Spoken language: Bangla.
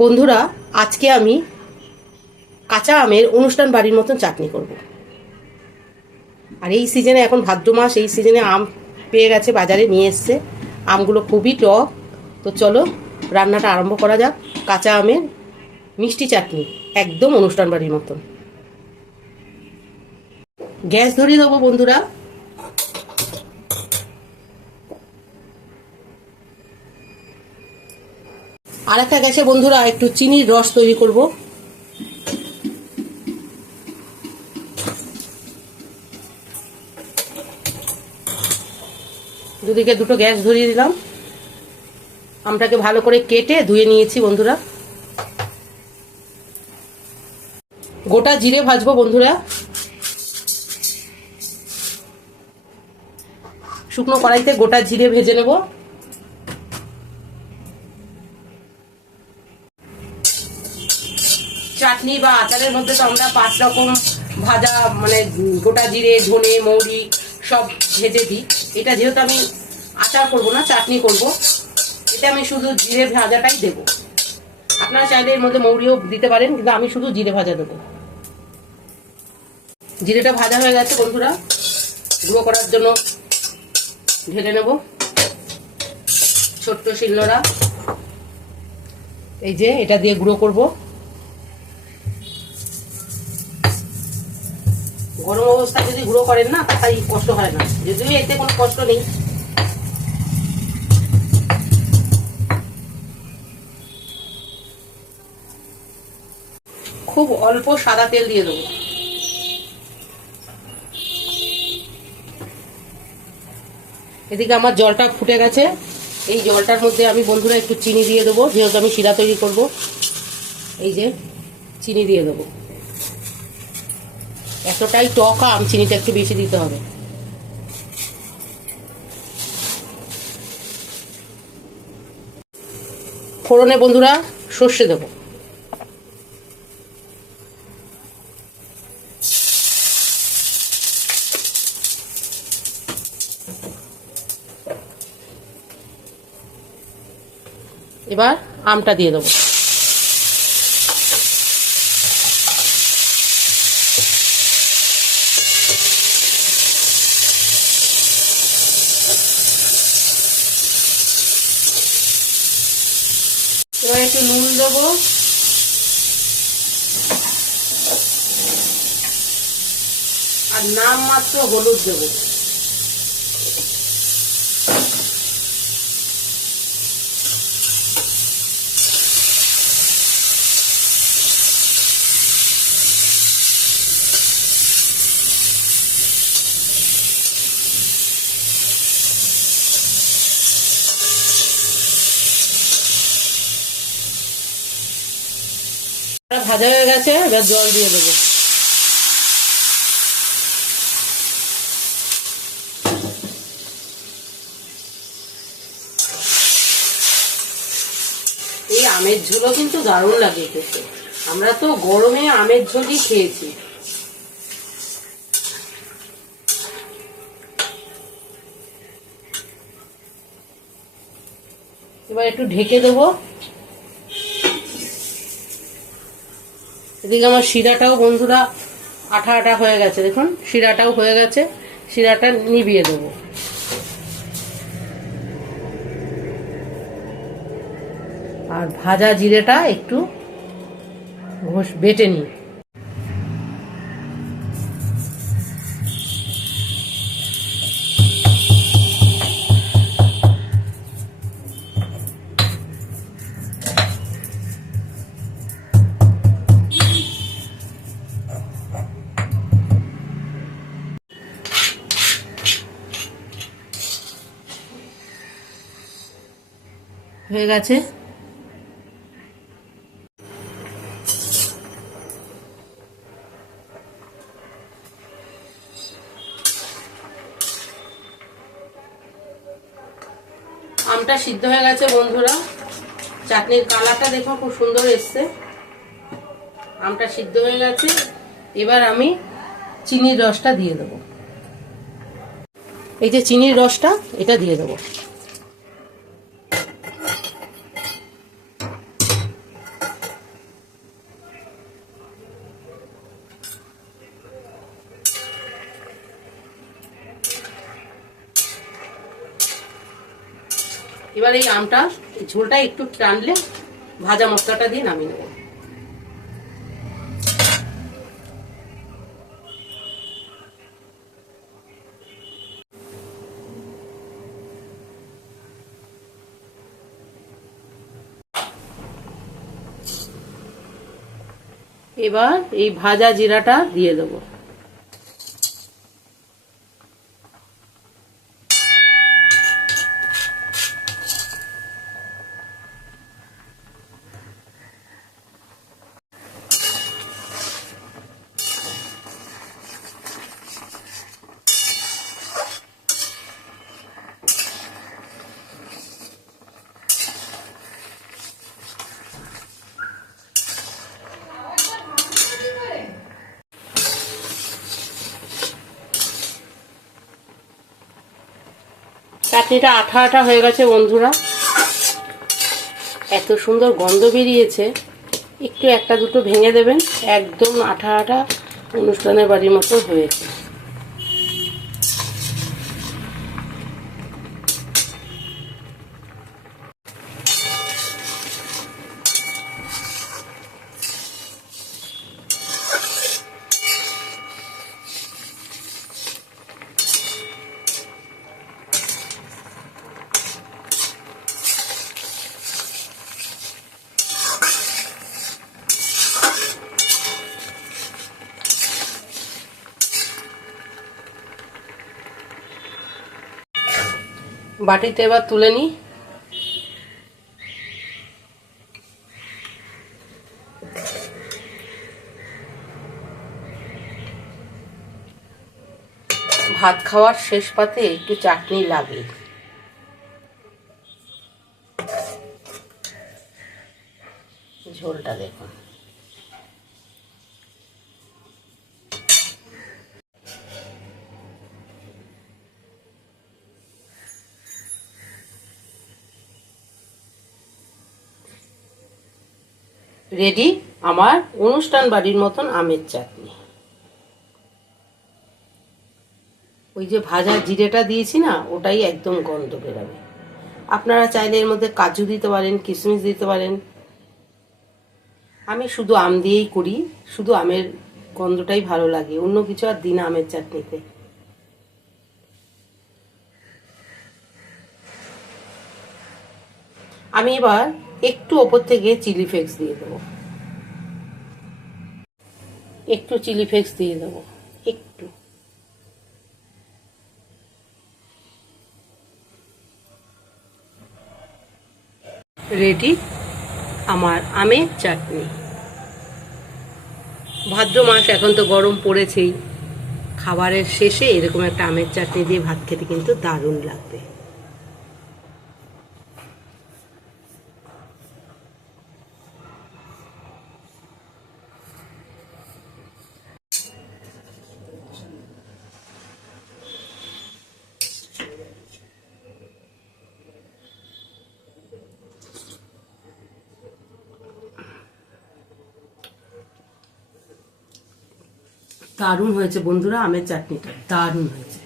বন্ধুরা, আজকে আমি কাঁচা আমের অনুষ্ঠান বাড়ির মতন চাটনি করব। আর এই সিজনে এখন ভাদ্র মাস, এই সিজনে আম পেয়ে গেছে, বাজারে নিয়ে এসছে। আমগুলো খুবই টক। তো চলো, রান্নাটা আরম্ভ করা যাক। কাঁচা আমের মিষ্টি চাটনি, একদম অনুষ্ঠান বাড়ির মতন। গ্যাস ধরিয়ে দেবো বন্ধুরা। আর একটা গ্যাসে বন্ধুরা, একটু চিনির রস তৈরি করব। দুদিকে দুটো গ্যাস ধরিয়ে দিলাম। আমটাকে ভালো করে কেটে ধুয়ে নিয়েছি, বন্ধুরা। গোটা জিরে ভাজবো, বন্ধুরা। শুকনো কড়াইতে গোটা জিরে ভেজে নেব। চাটনি বা আচারের মধ্যে তো আমরা পাঁচ রকম ভাজা মানে গোটা জিরে, ধনে, মৌরি সব ভেজে দিই। এটা যেহেতু আমি আচার করব না, চাটনি করব এটা আমি শুধু জিরে ভাজাটাই দেবো। আপনারা চাইলে এর মধ্যে মৌরিও দিতে পারেন, কিন্তু আমি শুধু জিরে ভাজা দেবো। জিরেটা ভাজা হয়ে গেছে, বন্ধুরা। গুঁড়ো করার জন্য ঢেলে নেব। ছোট্ট শিলনোড়া। এই যে, এটা দিয়ে গুঁড়ো করব। গরম অবস্থায় যদি গুঁড়ো করেন না তাই কষ্ট হয় না। যদিও এতে কোনো কষ্ট নেই। খুব অল্প সাদা তেল দিয়ে দেবো। এদিকে আমার জলটা ফুটে গেছে। এই জলটার মধ্যে আমি বন্ধুরা একটু চিনি দিয়ে দেবো, যেহেতু আমি শিরা তৈরি করব। এই যে, চিনি দিয়ে দেবো। এতটাই টক আম চিনিটা একটু বেশি দিতে হবে। ফোড়নে বন্ধুরা, সর্ষে দেবো। এবার আমটা দিয়ে দেবো এবার একটু নুন দেবো। আর নাম মাত্র হলুদ দেবো। ভাজা হয়ে গেছে, এবার জল দিয়ে দেবো। এই আমের ঝোলও কিন্তু দারুণ লাগে খেতে। আমরা তো গরমে আমের ঝোলই খেয়েছি। এবার একটু ঢেকে দেবো। এদিকে আমার শিরাটাও বন্ধুরা আঠা আঠা হয়ে গেছে, দেখুন, শিরাটাও হয়ে গেছে, শিরাটা নিবিয়ে দেবো। আর ভাজা জিরেটা একটু বেটে নিই। হয়ে গেছে। আমটা সিদ্ধ হয়ে গেছে বন্ধুরা। চাটনির কালারটা দেখো, খুব সুন্দর এসছে। আমটা সিদ্ধ হয়ে গেছে। এবার আমি চিনির রসটা দিয়ে দেবো। এই যে চিনির রসটা, এটা দিয়ে দেবো। এবার এই আমটা ঝোলটা একটু টানলে ভাজা মশলাটা দিয়ে নামিয়ে নেব। এবার এই ভাজা জিরাটা দিয়ে দেবো। চাটনিটা আঠা আঠা হয়ে গেছে, বন্ধুরা। এত সুন্দর গন্ধ বেরিয়েছে। একটু একটা দুটো ভেঙে দেবেন, একদম আঠা আঠা অনুষ্ঠানের বাড়ির মতো হয়েছে। বাটিতে এবার তুলে নিই ভাত খাওয়ার শেষ পাতে একটু চাটনি লাগে ঝোলটা দেখুন। রেডি? আমার অনুষ্ঠান বাড়ির মতন আমের চাটনি। ওই যে ভাজা জিরেটা দিয়েছি না, ওটাই একদম গন্ধ বেরোবে। আপনারা চাইলে এর মধ্যে কাজু দিতে পারেন, কিশমিশ দিতে পারেন। আমি শুধু আম দিয়েই করি, শুধু আমের গন্ধটাই ভালো লাগে, অন্য কিছু আর দিন আমের চাটনিতে। আমি এবার একটু ওপর থেকে চিলি ফ্লেক্স দিয়ে দেবো। একটু চিলি ফ্লেক্স দিয়ে দেবো, একটু। রেডি? আমার আমের চাটনি। ভাদ্র মাস এখন তো গরম পড়েছেই। খাবারের শেষে এরকম একটা আমের চাটনি দিয়ে ভাত খেতে কিন্তু দারুণ লাগবে। দারুণ হয়েছে বন্ধুরা আমের চাটনিটা দারুণ হয়েছে।